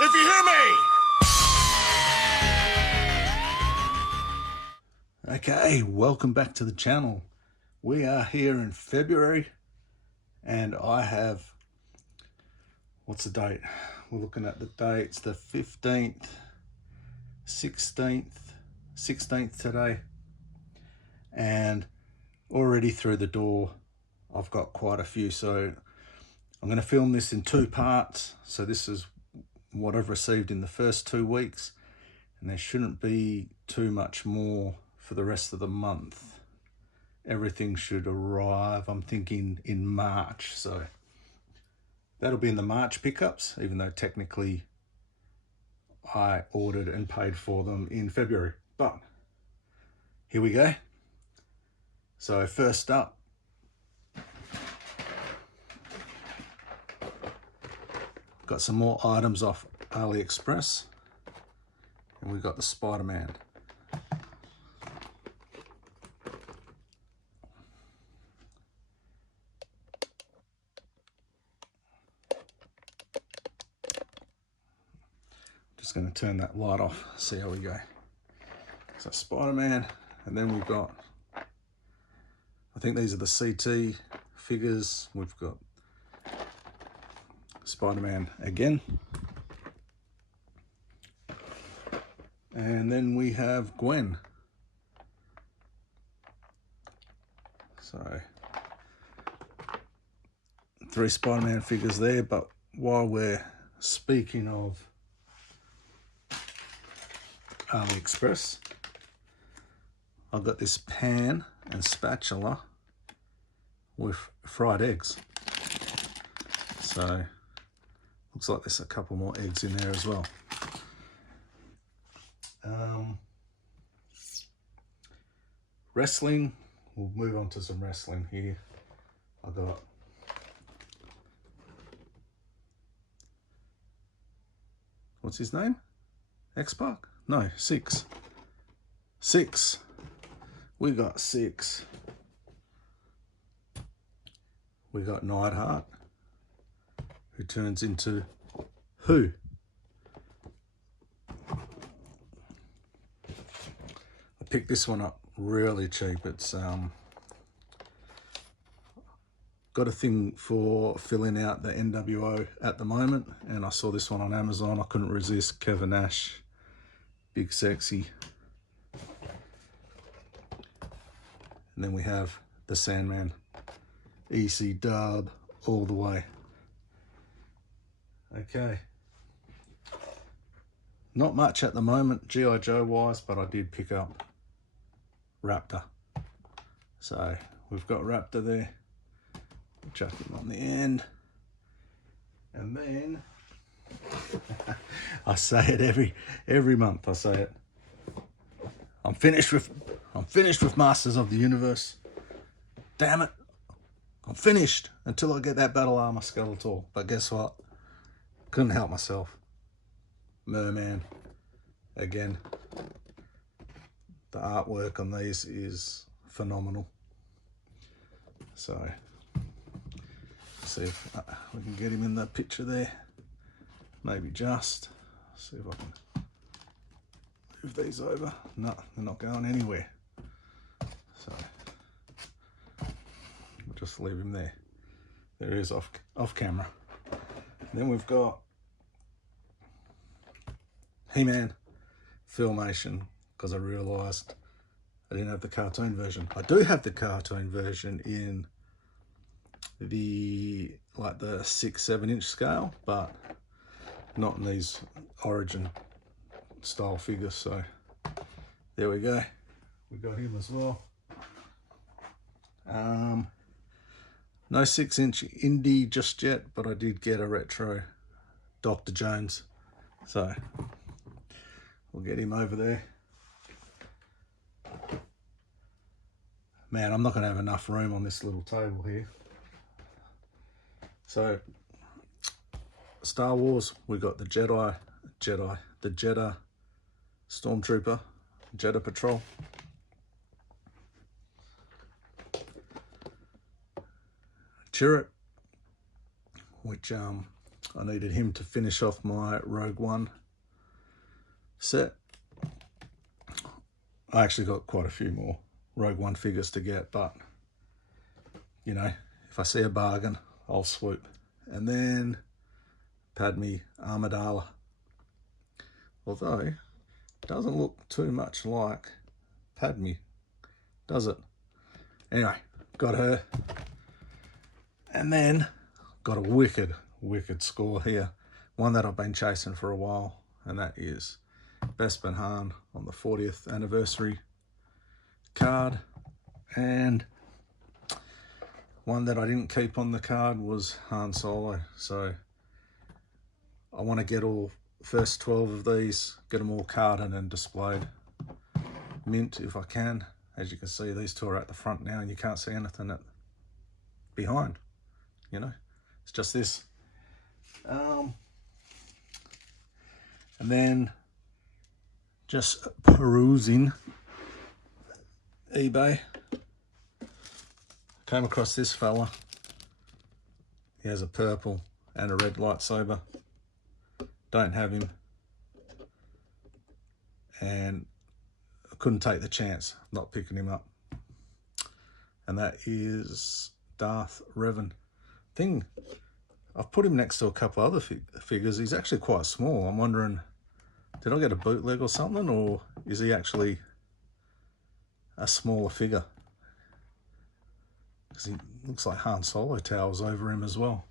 if you hear me. Okay, welcome back to the channel. We are here in February and I have, what's the date? We're looking at the dates, the 15th, 16th today, and already through the door I've got quite a few, so I'm going to film this in two parts. So this is what I've received in the first 2 weeks, and there shouldn't be too much more for the rest of the month. Everything should arrive, I'm thinking, in March, so that'll be in the March pickups, even though technically I ordered and paid for them in February. But here we go. So first up, got some more items off AliExpress, and we got the Spider-Man. Just going to turn that light off, see how we go. So Spider-Man, and then we've got, I think these are the CT figures. We've got Spider-Man again. And then we have Gwen. So 3 Spider-Man figures there, but while we're speaking of AliExpress, I've got this pan and spatula with fried eggs. So looks like there's a couple more eggs in there as well. Wrestling, we'll move on to some wrestling here. I got what's his name? X-Pac? No, Six. We got 6. We got Neidhart, who turns into who? I picked this one up really cheap. It's got a thing for filling out the NWO at the moment, and I saw this one on Amazon. I couldn't resist. Kevin Nash, big sexy. And then we have the Sandman, EC dub all the way. Okay, not much at the moment G.I. Joe wise, but I did pick up Raptor. So we've got Raptor there, chuck him on the end, and then I say it every month. I say it. I'm finished with Masters of the Universe. Damn it, I'm finished until I get that Battle Armor Skeletor. But guess what? Couldn't help myself. Merman again. The artwork on these is phenomenal. So see if we can get him in the picture there. Maybe just see if I can move these over. No, they're not going anywhere. So we'll just leave him there. There he is off camera. And then we've got He-Man Filmation, because I realised I didn't have the cartoon version. I do have the cartoon version in the like the 6-7 inch scale, but not in these origin style figures. So there we go, we got him as well. No 6-inch indie just yet, but I did get a retro Dr. Jones, so we'll get him over there. Man, I'm not going to have enough room on this little table here. So Star Wars, we got the Jedi, the Jeddah Stormtrooper, Jeddah Patrol. Chirrut, which I needed him to finish off my Rogue One set. I actually got quite a few more Rogue One figures to get, but you know, if I see a bargain, I'll swoop. And then Padme Amidala, although it doesn't look too much like Padme, does it? Anyway, got her. And then got a wicked score here, one that I've been chasing for a while, and that is Bespin Han on the 40th anniversary card. And one that I didn't keep on the card was Han Solo, so I want to get all first 12 of these, get them all carded and displayed, mint if I can. As you can see, these two are at the front now and you can't see anything behind, you know, it's just this. And then just perusing eBay, came across this fella. He has a purple and a red lightsaber. Don't have him, and I couldn't take the chance not picking him up. And that is Darth Revan. I've put him next to a couple other figures. He's actually quite small. I'm wondering, did I get a bootleg or something, or is he actually a smaller figure? Because he looks like Han Solo towers over him as well.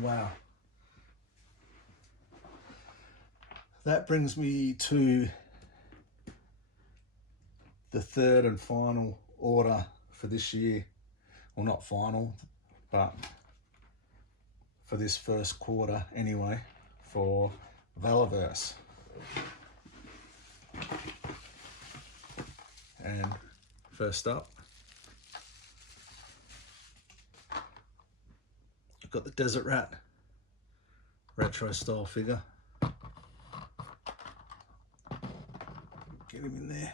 Wow. That brings me to the third and final order for this year. Well, not final, but for this first quarter anyway, for Valaverse. And first up, I've got the Desert Rat retro style figure. Get him in there.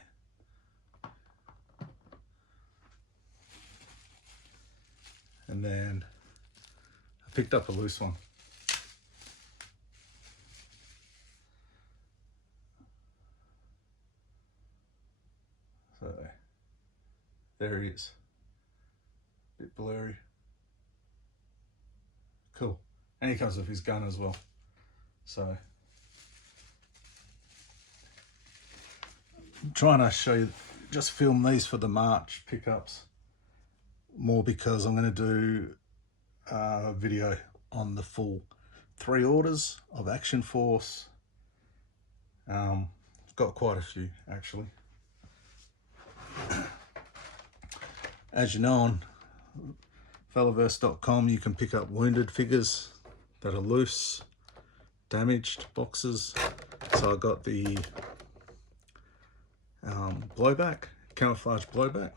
And then I picked up a loose one. So there he is. Bit blurry. Cool. And he comes with his gun as well. So I'm trying to show you, just film these for the March pickups more, because I'm going to do a video on the full 3 orders of Action Force. I've got quite a few actually. As you know, on Valaverse.com you can pick up wounded figures that are loose, damaged boxes. So I got the blowback, camouflage blowback,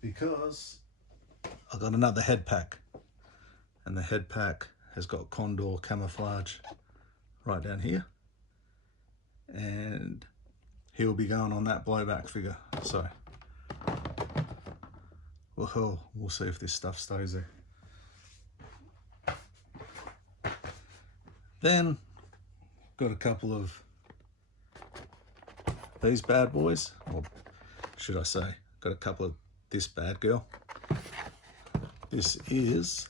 because I got another head pack, and the head pack has got Condor camouflage right down here, and he'll be going on that blowback figure. So we'll see if this stuff stays there. Then got a couple of these bad boys, or should I say, got a couple of this bad girl. This is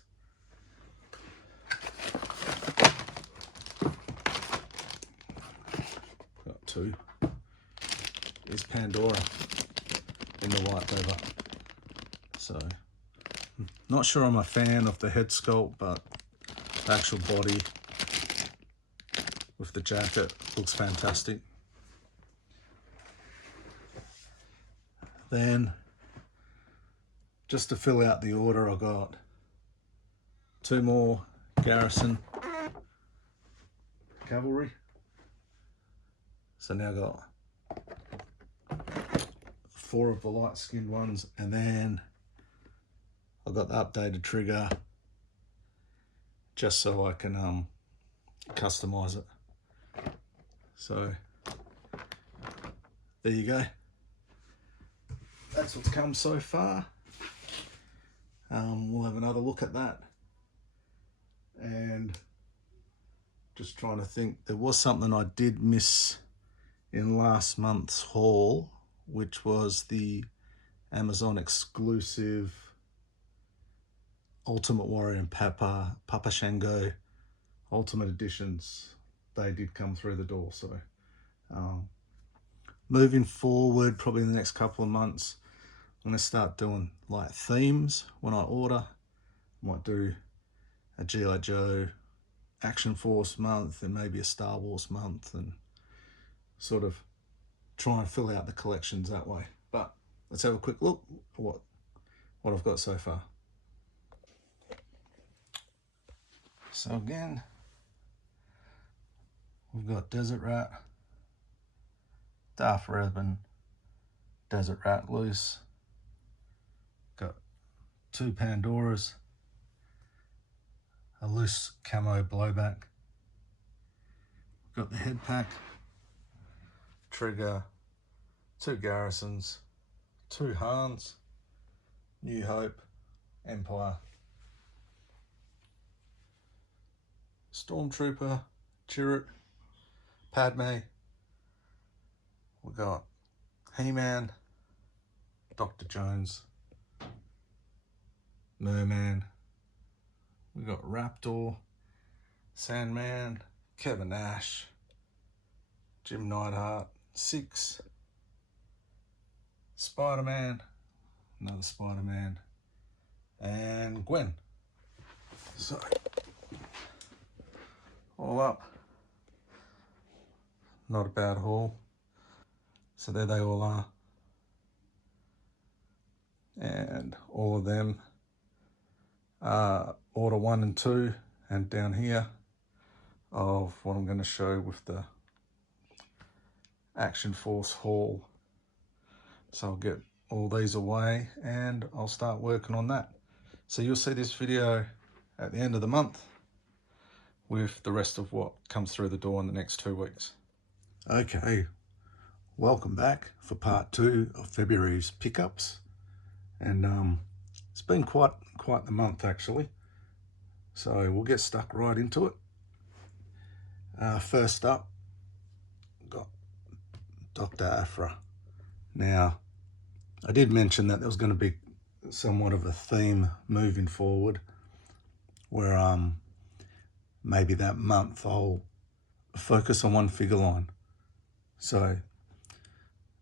got 2. Is Pandora in the white leather. So not sure I'm a fan of the head sculpt, but the actual body with the jacket looks fantastic. Then, just to fill out the order, I got 2 more Garrison Cavalry. So now I got 4 of the light skinned ones, and then I got the updated trigger just so I can customize it. So there you go. that's what's come so far. We'll have another look at that. And just trying to think, there was something I did miss in last month's haul, which was the Amazon exclusive Ultimate Warrior and Papa Shango Ultimate Editions. They did come through the door. So moving forward, probably in the next couple of months, I'm going to start doing like themes when I order. Might do a G.I. Joe Action Force month and maybe a Star Wars month, and sort of try and fill out the collections that way. But let's have a quick look at what I've got so far. So again, we've got Desert Rat, Darth Revan, Desert Rat loose, got 2 Pandoras, a loose camo blowback, got the head pack, Trigger, 2 Garrisons, 2 Hans, New Hope, Empire, Stormtrooper, Chirrut, Padme, we got He-Man, Dr. Jones, Merman, we got Raptor, Sandman, Kevin Nash, Jim Neidhart, Six, Spider-Man, another Spider-Man, and Gwen. So all up, not a bad haul. So there they all are, and all of them are order 1 and 2, and down here of what I'm going to show with the Action Force haul. So I'll get all these away and I'll start working on that. So you'll see this video at the end of the month with the rest of what comes through the door in the next 2 weeks. Okay, welcome back for part 2 of February's pickups, and it's been quite the month actually, so we'll get stuck right into it. First up, got Dr. Aphra. Now, I did mention that there was going to be somewhat of a theme moving forward, where maybe that month I'll focus on one figure line. So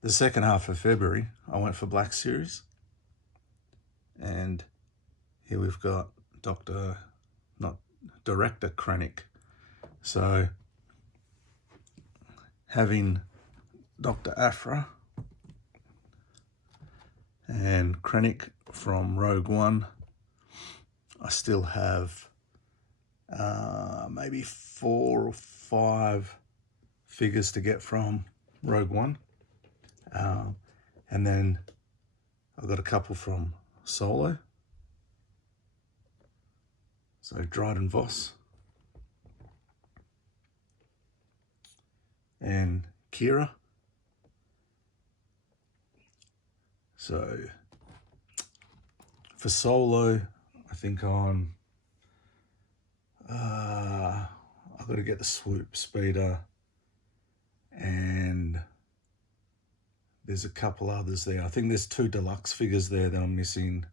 the second half of February, I went for Black Series, and here we've got Director Krennic. So having Dr. Aphra and Krennic from Rogue One, I still have maybe 4 or 5 figures to get from Rogue One, and then I've got a couple from Solo, so Dryden Voss and Kira. So for Solo, I think I've got to get the Swoop Speeder, and there's a couple others there. I think there's 2 deluxe figures there that I'm missing,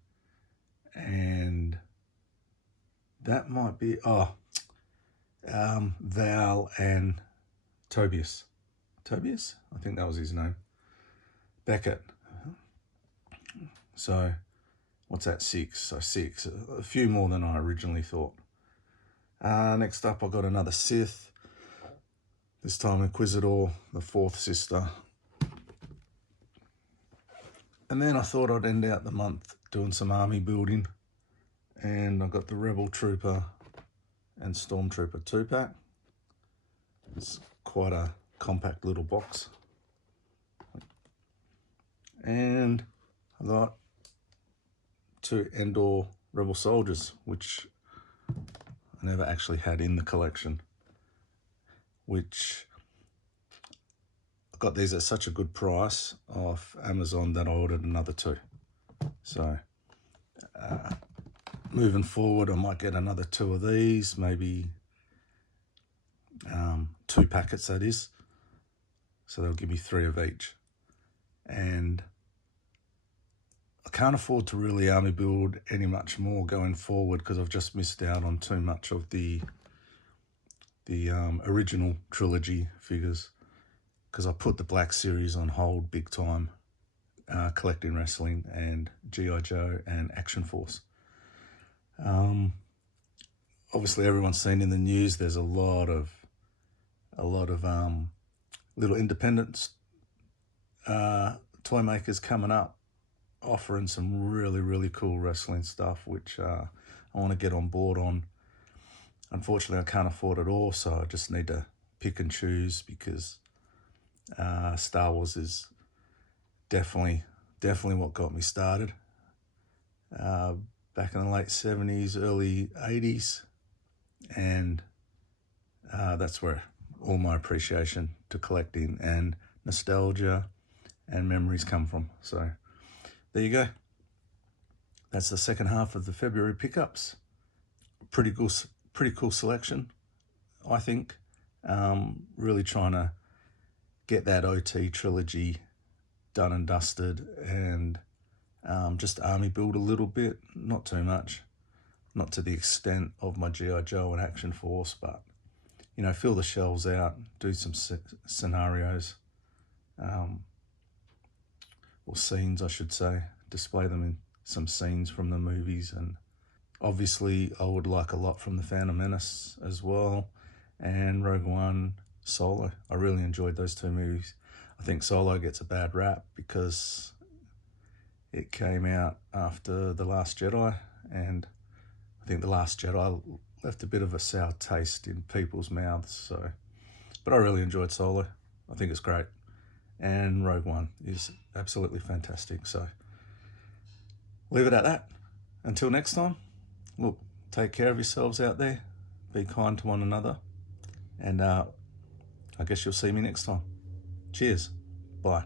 and that might be Val and Tobias. I think that was his name. Beckett. So what's that, 6? So 6, a few more than I originally thought. Next up, I've got another Sith, this time Inquisitor, the 4th sister. And then I thought I'd end out the month doing some army building, and I got the Rebel Trooper and Stormtrooper 2-pack. It's quite a compact little box. And I got 2 Endor Rebel Soldiers, which I never actually had in the collection, which I got these at such a good price off Amazon that I ordered another 2. So moving forward, I might get another 2 of these, maybe 2 packets, that is. So they'll give me 3 of each. And I can't afford to really army build any much more going forward because I've just missed out on too much of the original trilogy figures, because I put the Black Series on hold big time, collecting wrestling and G.I. Joe and Action Force. Obviously everyone's seen in the news there's a lot of little independent toy makers coming up offering some really cool wrestling stuff, which I want to get on board on. Unfortunately, I can't afford it all, so I just need to pick and choose, because Star Wars is definitely what got me started back in the late 70s, early 80s, and that's where all my appreciation to collecting and nostalgia and memories come from. So there you go. That's the second half of the February pickups. Pretty cool selection, I think. Really trying to get that OT trilogy done and dusted, and just army build a little bit, not too much, not to the extent of my G.I. Joe and Action Force, but you know, fill the shelves out, do some scenarios, or scenes, I should say, display them in some scenes from the movies. And obviously I would like a lot from The Phantom Menace as well, and Rogue One, Solo. I really enjoyed those 2 movies. I think Solo gets a bad rap because it came out after The Last Jedi, and I think The Last Jedi left a bit of a sour taste in people's mouths. So, but I really enjoyed Solo. I think it's great. And Rogue One is absolutely fantastic. So leave it at that. Until next time, look, take care of yourselves out there. Be kind to one another. And I guess you'll see me next time. Cheers. Bye.